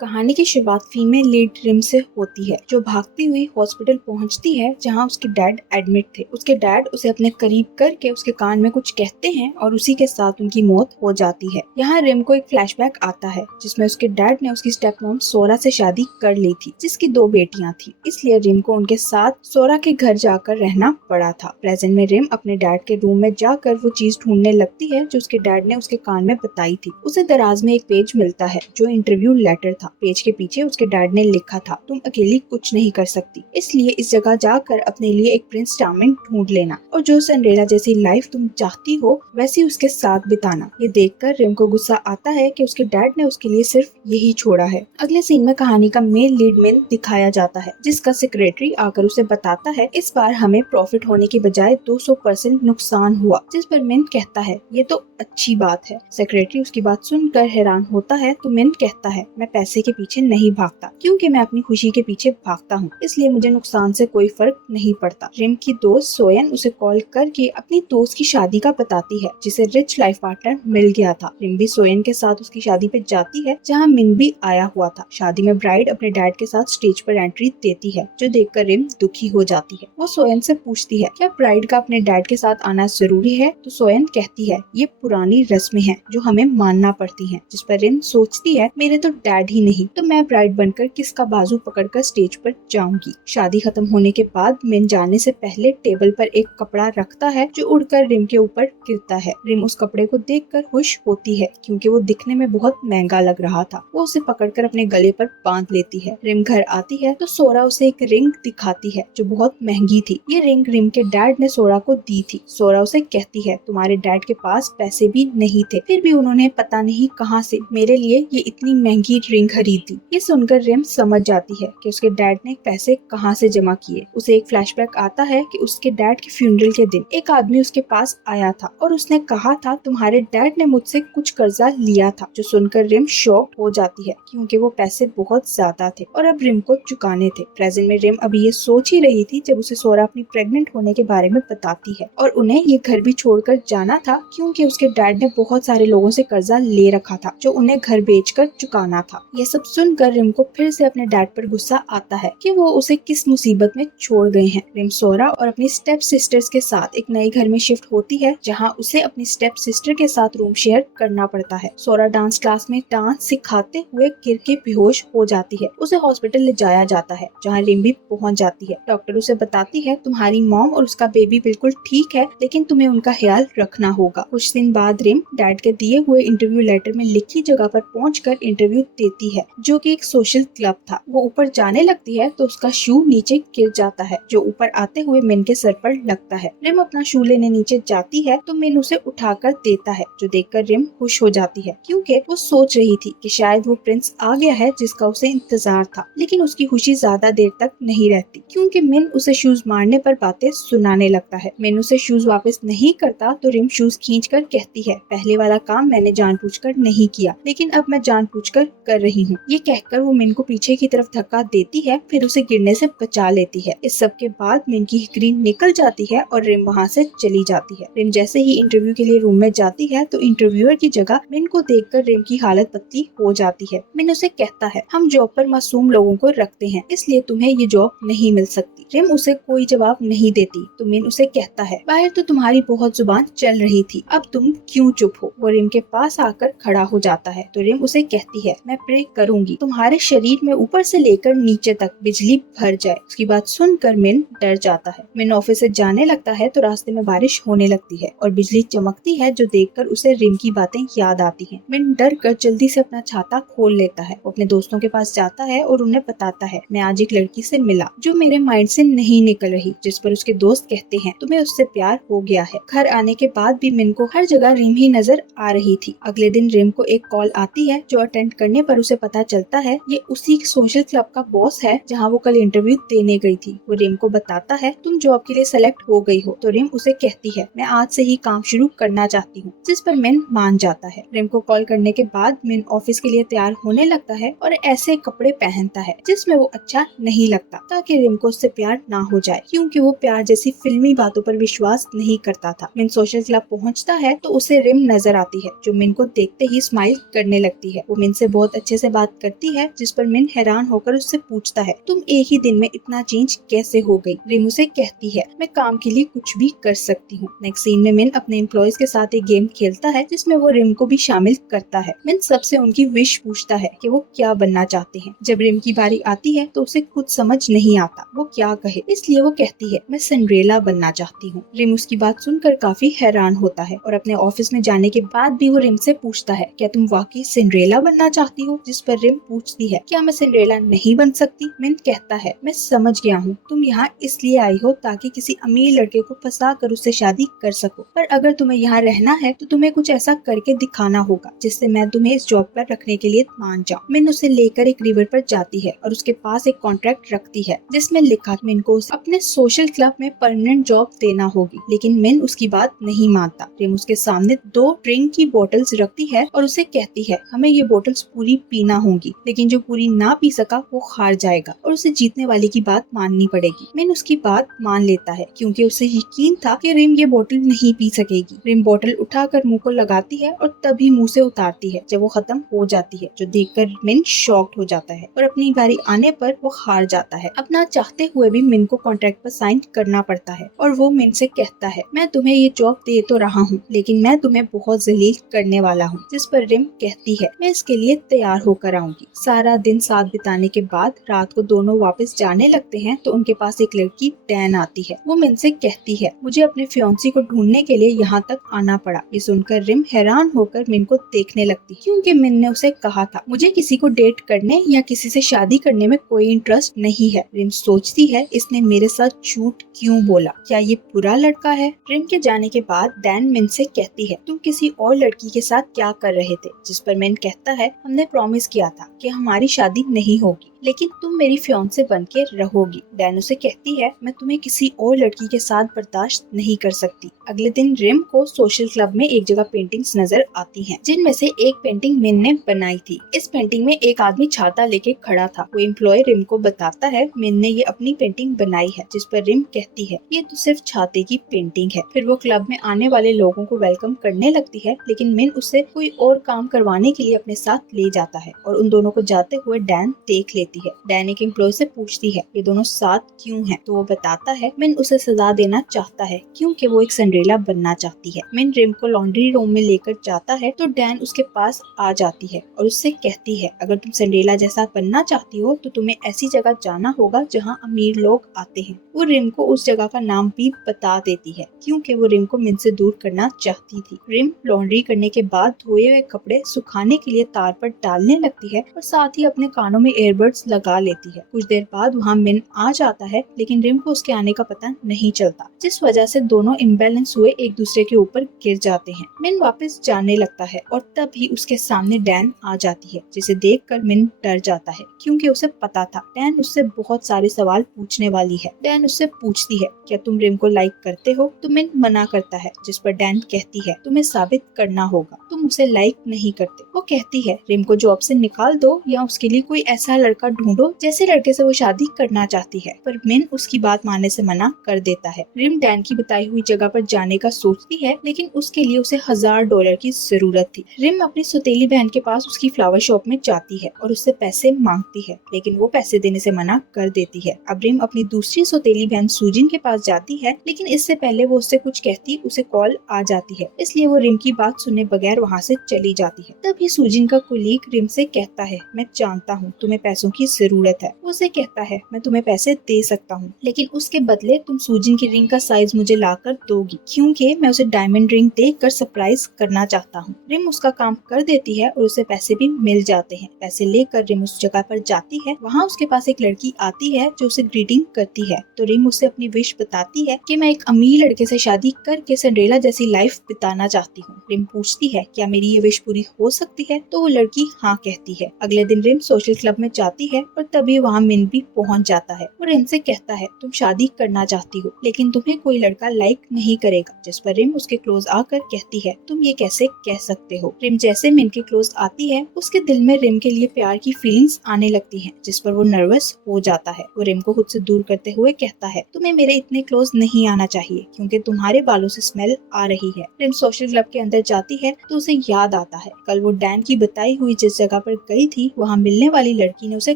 कहानी की शुरुआत फीमेल लीड रिम से होती है, जो भागती हुई हॉस्पिटल पहुंचती है जहां उसके डैड एडमिट थे। उसके डैड उसे अपने करीब करके उसके कान में कुछ कहते हैं और उसी के साथ उनकी मौत हो जाती है। यहाँ रिम को एक फ्लैशबैक आता है जिसमें उसके डैड ने उसकी स्टेप मॉम सोरा से शादी कर ली थी, जिसकी 2 बेटियां थी, इसलिए रिम को उनके साथ सोरा के घर जाकर रहना पड़ा था। प्रेजेंट में रिम अपने डैड के रूम में जाकर वो चीज ढूंढने लगती है जो उसके डैड ने उसके कान में बताई थी। उसे दराज में एक पेज मिलता है जो इंटरव्यू लेटर था। पेज के पीछे उसके डैड ने लिखा था, तुम अकेली कुछ नहीं कर सकती, इसलिए इस जगह जाकर अपने लिए एक प्रिंस चार्मिंग ढूंढ लेना और जो सिंड्रेला जैसी लाइफ तुम चाहती हो वैसी उसके साथ बिताना। ये देखकर रिम को गुस्सा आता है कि उसके डैड ने उसके लिए सिर्फ यही छोड़ा है। अगले सीन में कहानी का मेन लीड मैन दिखाया जाता है, जिसका सेक्रेटरी आकर उसे बताता है इस बार हमें प्रॉफिट होने की बजाय 200% नुकसान हुआ, जिस पर मिन कहता है ये तो अच्छी बात है। सेक्रेटरी उसकी बात सुनकर हैरान होता है तो मिन कहता है मैं पैसे के पीछे नहीं भागता, क्योंकि मैं अपनी खुशी के पीछे भागता हूँ, इसलिए मुझे नुकसान से कोई फर्क नहीं पड़ता। रिम की दोस्त सोयन उसे कॉल करके अपनी दोस्त की शादी का बताती है, जिसे रिच लाइफ पार्टनर मिल गया था। रिम भी सोयन के साथ उसकी शादी पे जाती है जहाँ मिन भी आया हुआ था। शादी में ब्राइड अपने डैड के साथ स्टेज पर एंट्री देती है, जो देखकर रिम दुखी हो जाती है। वो सोयन से पूछती है क्या ब्राइड का अपने डैड के साथ आना जरूरी है, तो सोयन कहती है ये पुरानी रस्में हैं जो हमें मानना पड़ती हैं, जिस पर रिम सोचती है मेरे तो डैड ही नहीं तो मैं ब्राइड बनकर किसका बाजू पकड़कर स्टेज पर जाऊंगी। शादी खत्म होने के बाद मिन जाने से पहले टेबल पर एक कपड़ा रखता है जो उड़कर रिम के ऊपर गिरता है। रिम उस कपड़े को देखकर खुश होती है क्योंकि वो दिखने में बहुत महंगा लग रहा था। वो उसे पकड़कर अपने गले पर बांध लेती है। रिम घर आती है तो सोरा उसे एक रिंग दिखाती है जो बहुत महंगी थी। ये रिंग रिम के डैड ने सोरा को दी थी। सोरा उसे कहती है तुम्हारे डैड के पास पैसे भी नहीं थे, फिर भी उन्होंने पता नहीं कहां से मेरे लिए ये इतनी महंगी रिंग खरीदी। ये सुनकर रिम समझ जाती है कि उसके डैड ने पैसे कहां से जमा किए। उसे एक फ्लैशबैक आता है कि उसके डैड के फ्यूनरल के दिन एक आदमी उसके पास आया था और उसने कहा था तुम्हारे डैड ने मुझसे कुछ कर्जा लिया था, जो सुनकर रिम शॉक हो जाती है क्योंकि वो पैसे बहुत ज्यादा थे और अब रिम को चुकाने थे। प्रेजेंट में रिम अभी ये सोच ही रही थी जब उसे सोरा अपनी प्रेग्नेंट होने के बारे में बताती है और उन्हें ये घर भी छोड़कर जाना था क्योंकि उसके डैड ने बहुत सारे लोगों से कर्जा ले रखा था जो उन्हें घर बेचकर चुकाना था। ये सब सुनकर रिम को फिर से अपने डैड पर गुस्सा आता है कि वो उसे किस मुसीबत में छोड़ गए हैं। रिम सोरा और अपनी स्टेप सिस्टर्स के साथ एक नए घर में शिफ्ट होती है जहां उसे अपनी स्टेप सिस्टर के साथ रूम शेयर करना पड़ता है। सोरा डांस क्लास में डांस सिखाते हुए गिर के बेहोश हो जाती है। उसे हॉस्पिटल ले जाया जाता है जहाँ रिम भी पहुँच जाती है। डॉक्टर उसे बताती है तुम्हारी मॉम और उसका बेबी बिल्कुल ठीक है, लेकिन तुम्हें उनका ख्याल रखना होगा। कुछ दिन बाद रिम डैड के दिए हुए इंटरव्यू लेटर में लिखी जगह पर पहुंचकर इंटरव्यू देती है, जो कि एक सोशल क्लब था। वो ऊपर जाने लगती है तो उसका शू नीचे गिर जाता है, जो ऊपर आते हुए मिन के सर पर लगता है। रिम अपना शू लेने नीचे जाती है तो मिन उसे उठाकर देता है, जो देखकर रिम खुश हो जाती है क्योंकि वो सोच रही थी कि शायद वो प्रिंस आ गया है जिसका उसे इंतजार था। लेकिन उसकी खुशी ज्यादा देर तक नहीं रहती क्योंकि मिन उसे शूज मारने पर बातें सुनाने लगता है। मिन उसे शूज वापस नहीं करता तो रिम शूज खींचकर कहती है पहले वाला काम मैंने जानबूझकर नहीं किया, लेकिन अब मैं जानबूझकर कर रही हूँ। ये कहकर वो मिन को पीछे की तरफ धक्का देती है, फिर उसे गिरने से बचा लेती है। इस सब के बाद मिन की हिकरी निकल जाती है और रिम वहाँ से चली जाती है। रिम जैसे ही इंटरव्यू के लिए रूम में जाती है तो इंटरव्यूअर की जगह मिन को देखकर रिम की हालत पतली हो जाती है। मिन उसे कहता है हम जॉब पर मासूम लोगों को रखते हैं, इसलिए तुम्हें ये जॉब नहीं मिल सकती। रिम उसे कोई जवाब नहीं देती तो मिन उसे कहता है बाहर तो तुम्हारी बहुत जुबान चल रही थी, अब तुम क्यों चुप हो। वो रिम के पास आकर खड़ा हो जाता है तो रिम उसे कहती है मैं प्रे करूंगी तुम्हारे शरीर में ऊपर से लेकर नीचे तक बिजली भर जाए। उसकी बात सुनकर मिन डर जाता है। मिन ऑफिस से जाने लगता है तो रास्ते में बारिश होने लगती है और बिजली चमकती है, जो देखकर उसे रिम की बातें याद आती हैं। मिन डर कर जल्दी से अपना छाता खोल लेता है। वो अपने दोस्तों के पास जाता है और उन्हें बताता है मैं आज एक लड़की से मिला जो मेरे माइंड से नहीं निकल रही, जिस पर उसके दोस्त कहते हैं तुम्हें उससे प्यार हो गया है। घर आने के बाद भी मिन को हर जगह रिम ही नजर आ रही थी। अगले दिन रिम को एक कॉल आती है जो अटेंड करने पर उसे पता चलता है ये उसी सोशल क्लब का बॉस है जहाँ वो कल इंटरव्यू देने गई थी। वो रिम को बताता है तुम जॉब के लिए सेलेक्ट हो गई हो, तो रिम उसे कहती है मैं आज से ही काम शुरू करना चाहती हूँ, जिस पर मिन मान जाता है। रिम को कॉल करने के बाद मिन ऑफिस के लिए तैयार होने लगता है और ऐसे कपड़े पहनता है जिसमें वो अच्छा नहीं लगता, ताकि रिम को उससे प्यार ना हो जाए क्योंकि वो प्यार जैसी फिल्मी बातों पर विश्वास नहीं करता था। मिन सोशल क्लब पहुँचता है तो उसे रिम नजर आती है जो मिन को देखते ही स्माइल करने लगती है। वो मिन से बहुत अच्छे से से बात करती है, जिस पर मिन हैरान होकर उससे पूछता है, तुम एक ही दिन में इतना चेंज कैसे हो गई? रिम उसे कहती है, मैं काम के लिए कुछ भी कर सकती हूँ। नेक्स्ट सीन में मिन अपने एम्प्लॉयज के साथ एक गेम खेलता है, जिसमें वो रिम को भी शामिल करता है। मिन सबसे उनकी विश पूछता है कि वो क्या बनना चाहते हैं। जब रिम की बारी आती है तो उसे खुद समझ नहीं आता वो क्या कहे, इसलिए वो कहती है, मैं सिंड्रेला बनना चाहती हूँ। रिम उसकी बात सुनकर काफी हैरान होता है और अपने ऑफिस में जाने के बाद भी वो रिम से पूछता है, क्या तुम वाकई सिंड्रेला बनना चाहती हो? जिस पर रिम पूछती है, क्या मैं सिंड्रेला नहीं बन सकती? मिन कहता है, मैं समझ गया हूँ, तुम यहाँ इसलिए आई हो ताकि किसी अमीर लड़के को फंसा कर उससे शादी कर सको, पर अगर तुम्हें यहाँ रहना है तो तुम्हें कुछ ऐसा करके दिखाना होगा जिससे मैं तुम्हें इस जॉब पर रखने के लिए मान जाऊँ। मिन उसे लेकर एक रिवर पर जाती है और उसके पास एक कॉन्ट्रैक्ट रखती है, जिसमें लिखा मिन को अपने सोशल क्लब में परमानेंट जॉब देना होगी, लेकिन मिन उसकी बात नहीं मानता। रिम उसके सामने 2 ड्रिंक की बोतल्स रखती है और उसे कहती है, हमें ये बोतल्स पूरी पीना होंगी, लेकिन जो पूरी ना पी सका वो हार जाएगा और उसे जीतने वाले की बात माननी पड़ेगी। मिन उसकी बात मान लेता है क्योंकि उसे यकीन था कि रिम ये बोतल नहीं पी सकेगी। रिम बोतल उठाकर मुंह को लगाती है और तभी मुंह से उतारती है जब वो खत्म हो जाती है, जो देखकर मिन शॉक्ड हो जाता है और अपनी बारी आने पर वो हार जाता है। अपना चाहते हुए भी मिन को कॉन्ट्रैक्ट पर साइन करना पड़ता है और वो मिन से कहता है, मैं तुम्हें ये जॉब दे तो रहा हूँ, लेकिन मैं तुम्हें बहुत जलील करने वाला हूँ। जिस पर रिम कहती है, मैं इसके लिए तैयार होकर आऊंगी। सारा दिन साथ बिताने के बाद रात को दोनों वापस जाने लगते हैं तो उनके पास एक लड़की डैन आती है। वो मिन से कहती है, मुझे अपने फियांसी को ढूंढने के लिए यहाँ तक आना पड़ा। ये सुनकर रिम हैरान होकर मिन को देखने लगती, क्योंकि मिन ने उसे कहा था, मुझे किसी को डेट करने या किसी से शादी करने में कोई इंटरेस्ट नहीं है। रिम सोचती है, इसने मेरे साथ झूठ क्यों बोला? क्या ये बुरा लड़का है? रिम के जाने के बाद डैन मिन से कहती है, तुम किसी और लड़की के साथ क्या कर रहे थे? जिस पर मिन कहता है, हमने प्रॉमिस किया था कि हमारी शादी नहीं होगी, लेकिन तुम मेरी फियांसे बनके रहोगी। डैन उसे कहती है, मैं तुम्हें किसी और लड़की के साथ बर्दाश्त नहीं कर सकती। अगले दिन रिम को सोशल क्लब में एक जगह पेंटिंग्स नजर आती हैं, जिनमें से एक पेंटिंग मिन ने बनाई थी। इस पेंटिंग में एक आदमी छाता लेके खड़ा था। वो एम्प्लॉय रिम को बताता है, मिन ने ये अपनी पेंटिंग बनाई है। जिस पर रिम कहती है, ये तो सिर्फ छाते की पेंटिंग है। फिर वो क्लब में आने वाले लोगों को वेलकम करने लगती है, लेकिन मिन उससे कोई और काम करवाने के लिए अपने साथ ले जाता है और उन दोनों को जाते हुए डैन देख लेती है। डैन एक एम्प्लॉय से पूछती है, ये दोनों साथ क्यों हैं? तो वो बताता है, मिन उसे सजा देना चाहता है क्योंकि वो एक सिंड्रेला बनना चाहती है। मिन रिम को लॉन्ड्री रूम में लेकर जाता है तो डैन उसके पास आ जाती है और उससे कहती है, अगर तुम सिंड्रेला जैसा बनना चाहती हो तो तुम्हें ऐसी जगह जाना होगा जहाँ अमीर लोग आते हैं। वो रिम को उस जगह का नाम भी बता देती है क्योंकि वो रिम को मिन से दूर करना चाहती थी। रिम लॉन्ड्री करने के बाद धोए हुए कपड़े सुखाने के लिए तार पर डालने लगती है और साथ ही अपने कानों में एयरबड्स लगा लेती है। कुछ देर बाद वहाँ मिन आ जाता है, लेकिन रिम को उसके आने का पता नहीं चलता, जिस वजह से दोनों इम्बैलेंस हुए एक दूसरे के ऊपर गिर जाते हैं। मिन वापस जाने लगता है और तभी उसके सामने डैन आ जाती है, जिसे देखकर मिन डर जाता है क्योंकि उसे पता था डैन उससे बहुत सारे सवाल पूछने वाली है। डैन उससे पूछती है, क्या तुम रिम को लाइक करते हो? तो मिन मना करता है, जिस पर डैन कहती है, तुम्हें साबित करना होगा, तुम उसे लाइक नहीं करते। वो कहती है, रिम को जॉब से निकाल दो या उसके लिए कोई ऐसा लड़का ढूंढो जैसे लड़के से वो शादी करना चाहती है, पर मिन उसकी बात मानने से मना कर देता है। रिम डैन की बताई हुई जगह पर जाने का सोचती है, लेकिन उसके लिए उसे $1000 की जरूरत थी। रिम अपनी सौतेली बहन के पास उसकी फ्लावर शॉप में जाती है और उससे पैसे मांगती है, लेकिन वो पैसे देने से मना कर देती है। अब रिम अपनी दूसरी सौतेली बहन सूजिन के पास जाती है, लेकिन इससे पहले वो उससे कुछ कहती उसे कॉल आ जाती है, इसलिए वो रिम की बात सुने बगैर वहाँ से चली जाती है। तभी सूजिन का कुलीग रिम से कहता है, मैं जानता हूँ तुम्हें पैसों की जरूरत है। वो उसे कहता है, मैं तुम्हें पैसे दे सकता हूँ, लेकिन उसके बदले तुम सूजिन की रिंग का साइज मुझे लाकर दोगी, क्योंकि मैं उसे डायमंड रिंग देकर सरप्राइज करना चाहता हूँ। रिम उसका काम कर देती है और उसे पैसे भी मिल जाते हैं। पैसे लेकर रिम उस जगह पर जाती है। वहाँ उसके पास एक लड़की आती है जो उसे ग्रीटिंग करती है, तो रिम उसे अपनी विश बताती है कि मैं एक अमीर लड़के से शादी करके सिंड्रेला जैसी लाइफ बिताना चाहती हूँ। रिम पूछती है, क्या मेरी ये विश पूरी हो सकती है? तो वो लड़की हाँ कहती है। अगले दिन रिम सोशल क्लब में जाती है और तभी वहाँ मिन भी पहुँच जाता है। वो रिम से कहता है, तुम शादी करना चाहती हो, लेकिन तुम्हें कोई लड़का लाइक नहीं करेगा। जिस पर रिम उसके क्लोज आकर कहती है, तुम ये कैसे कह सकते हो? रिम जैसे मिन के क्लोज आती है, उसके दिल में रिम के लिए प्यार की फीलिंग्स आने लगती हैं, जिस पर वो नर्वस हो जाता है। वो रिम को खुद से दूर करते हुए कहता है, तुम्हें मेरे इतने क्लोज नहीं आना चाहिए क्योंकि तुम्हारे बालों से स्मेल आ रही है। रिम सोशल क्लब के अंदर जाती है तो उसे याद आता है कल वो डैन की बताई हुई जिस जगह जगह पर गई थी वहाँ मिलने वाली लड़की ने उसे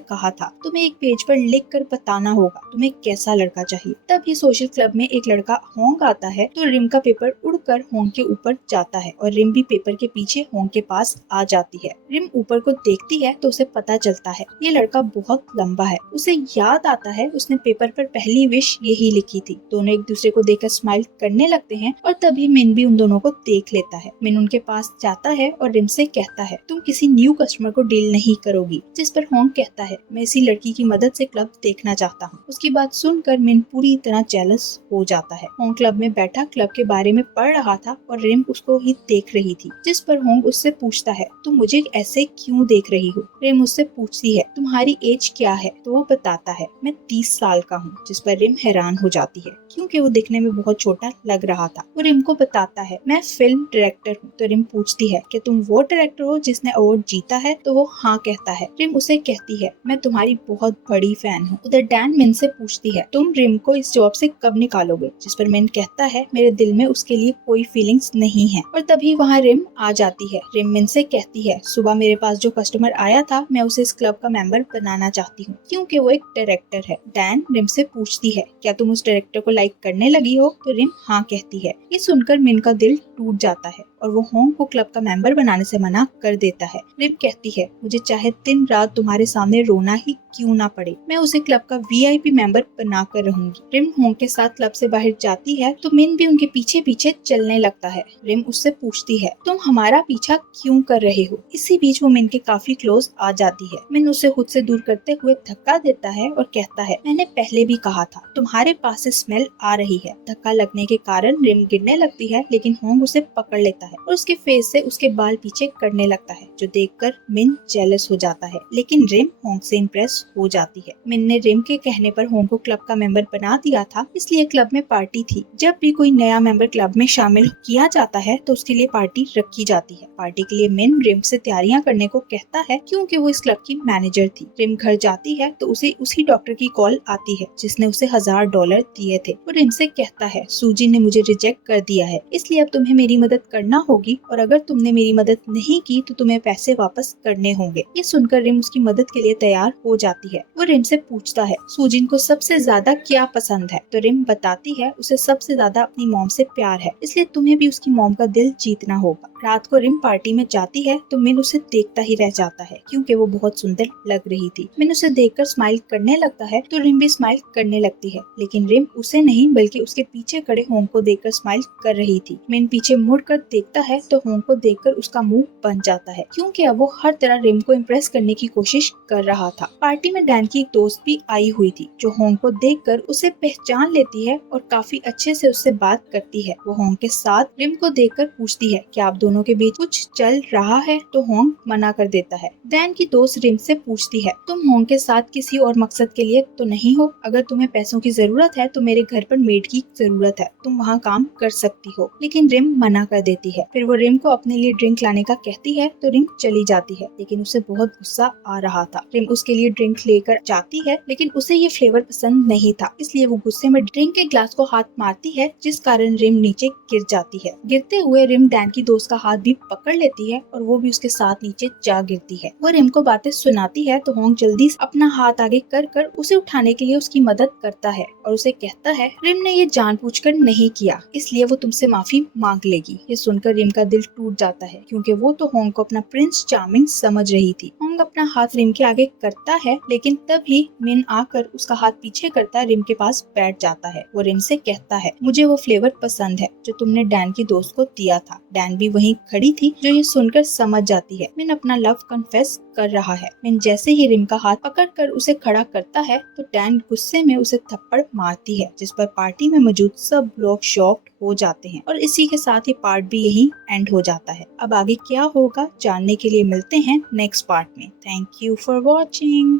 कहा था तुम्हें एक पेज पर लिख कर बताना होगा तुम्हें कैसा लड़का चाहिए। तभी सोशल क्लब में एक लड़का होंग आता है तो रिम का पेपर उड़कर होंग के ऊपर जाता है और रिम भी पेपर के पीछे होंग के पास आ जाती है। रिम ऊपर को देखती है तो उसे पता चलता है ये लड़का बहुत लंबा है। उसे याद आता है उसने पेपर पर पहली विश यही लिखी थी। दोनों एक दूसरे को देखकर स्माइल करने लगते हैं और तभी मिन भी उन दोनों को देख लेता है। मिन उनके पास जाता है और रिम से कहता है तुम किसी न्यू कस्टमर को डील नहीं करोगी। जिस पर होंग कहता है मैं इसी लड़की की मदद से क्लब देखना चाहता हूँ। उसकी बात सुनकर मिन पूरी तरह जेलस हो जाता है। होंग क्लब में बैठा क्लब के बारे में पढ़ रहा था और रिम उसको ही देख रही थी। जिस पर होंग उससे पूछता है तुम मुझे ऐसे क्यों देख रही हो। रिम उससे पूछती है तुम्हारी एज क्या है तो वो बताता है मैं 30 साल का हूँ। जिस पर रिम हैरान हो जाती है क्योंकि वो दिखने में बहुत छोटा लग रहा था। वो रिम को बताता है मैं फिल्म डायरेक्टर हूँ। तो रिम पूछती है कि तुम वो डायरेक्टर हो जिसने अवार्ड जीता है। तो वो हाँ कहता है। रिम उसे कहती है मैं तुम्हारी बहुत बड़ी फैन हूँ। उधर डैन मिन से पूछती है तुम रिम को इस जॉब से कब निकालोगे। जिस पर मिन कहता है मेरे दिल में उसके लिए कोई फीलिंग्स नहीं है। और तभी वहाँ रिम आ जाती है। रिम मिन से कहती है सुबह मेरे पास जो कस्टमर आया था मैं उसे इस क्लब का मेंबर बनाना चाहती हूँ क्योंकि वो एक डायरेक्टर है। डैन रिम से पूछती है क्या तुम उस डायरेक्टर को लाइक करने लगी हो। तो रिम हाँ कहती है। ये सुनकर मिन का दिल टूट जाता है और वो होंग को क्लब का मेंबर बनाने से मना कर देता है। रिम कहती है मुझे चाहे दिन रात तुम्हारे सामने रोना ही क्यों ना पड़े मैं उसे क्लब का VIP मेंबर बना कर रहूंगी। रिम होंग के साथ क्लब से बाहर जाती है तो मिन भी उनके पीछे पीछे चलने लगता है। रिम उससे पूछती है तुम हमारा पीछा क्यों कर रहे हो। इसी बीच वो मिन के काफी क्लोज आ जाती है। मिन उसे खुद से दूर करते हुए धक्का देता है और कहता है मैंने पहले भी कहा था तुम्हारे पास से स्मेल आ रही है। धक्का लगने के कारण रिम गिरने लगती है लेकिन होंग उसे पकड़ लेता है और उसके फेस से उसके बाल पीछे करने लगता है जो देखकर मिन जेलस हो जाता है। लेकिन रिम होंग से इम्प्रेस हो जाती है। मिन ने रिम के कहने पर होंग को क्लब का मेंबर बना दिया था इसलिए क्लब में पार्टी थी। जब भी कोई नया मेंबर क्लब में शामिल किया जाता है तो उसके लिए पार्टी रखी जाती है। पार्टी के लिए मिन रिम से तैयारियां करने को कहता है क्योंकि वो इस क्लब की मैनेजर थी। रिम घर जाती है तो उसे उसी डॉक्टर की कॉल आती है जिसने उसे $1000 दिए थे। वो रिम से कहता है सूजी ने मुझे रिजेक्ट कर दिया है इसलिए अब तुम्हें मेरी मदद करना होगी और अगर तुमने मेरी मदद नहीं की तो तुम्हें पैसे वापस करने होंगे। ये सुनकर रिम उसकी मदद के लिए तैयार हो जाती है। वो रिम से पूछता है सूजिन को सबसे ज्यादा क्या पसंद है। तो रिम बताती है उसे सबसे ज्यादा अपनी मॉम से प्यार है इसलिए तुम्हें भी उसकी मॉम का दिल जीतना होगा। रात को रिम पार्टी में जाती है तो मिन उसे देखता ही रह जाता है क्योंकि वो बहुत सुंदर लग रही थी। मिन उसे देखकर स्माइल करने लगता है तो रिम भी स्माइल करने लगती है लेकिन रिम उसे नहीं बल्कि उसके पीछे खड़े होंग को देखकर स्माइल कर रही थी। मिन पीछे मुड़कर देखता है तो होंग को देखकर उसका मुंह बन जाता है क्योंकि अब वो हर तरह रिम को इम्प्रेस करने की कोशिश कर रहा था। पार्टी में डैन की एक दोस्त भी आई हुई थी जो होंग को देखकर उसे पहचान लेती है और काफी अच्छे से उससे बात करती है। वो होंग के साथ रिम को देखकर पूछती है कि आप दोनों के बीच कुछ चल रहा है। तो होंग मना कर देता है। डैन की दोस्त रिम से पूछती है तुम होंग के साथ किसी और मकसद के लिए तो नहीं हो। अगर तुम्हें पैसों की जरूरत है तो मेरे घर पर मेड की जरूरत है तुम वहाँ काम कर सकती हो। लेकिन रिम मना कर देती है। फिर वो रिम को अपने लिए ड्रिंक लाने का कहती है तो रिम चली जाती है लेकिन उसे बहुत गुस्सा आ रहा था। रिम उसके लिए ड्रिंक लेकर जाती है लेकिन उसे ये फ्लेवर पसंद नहीं था इसलिए वो गुस्से में ड्रिंक के ग्लास को हाथ मारती है जिस कारण रिम नीचे गिर जाती है। गिरते हुए रिम डैन की दोस्त का हाथ भी पकड़ लेती है और वो भी उसके साथ नीचे जा गिरती है। वो रिम को बातें सुनाती है तो होंग जल्दी अपना हाथ आगे कर उसे उठाने के लिए उसकी मदद करता है और उसे कहता है रिम ने ये जानबूझकर नहीं किया इसलिए वो तुमसे माफी मांग लेगी। ये सुनकर रिम का दिल टूट जाता है क्योंकि वो तो होंग को अपना प्रिंस चार्मिंग समझ रही थी। होंग अपना हाथ रिम के आगे करता है लेकिन तभी मिन आकर उसका हाथ पीछे करता रिम के पास बैठ जाता है। वो रिम से कहता है मुझे वो फ्लेवर पसंद है जो तुमने डैन की दोस्त को दिया था। डैन भी वहीं खड़ी थी जो ये सुनकर समझ जाती है मिन अपना लव कन्फेस कर रहा है। मिन जैसे ही रिम का हाथ पकड़कर उसे खड़ा करता है तो डैन गुस्से में उसे थप्पड़ मारती है जिस पर पार्टी में मौजूद सब लोग शॉक्ड हो जाते हैं और इसी के साथ ही पार्ट भी यही एंड हो जाता है। अब आगे क्या होगा जानने के लिए मिलते हैं नेक्स्ट पार्ट में। Thank you for watching.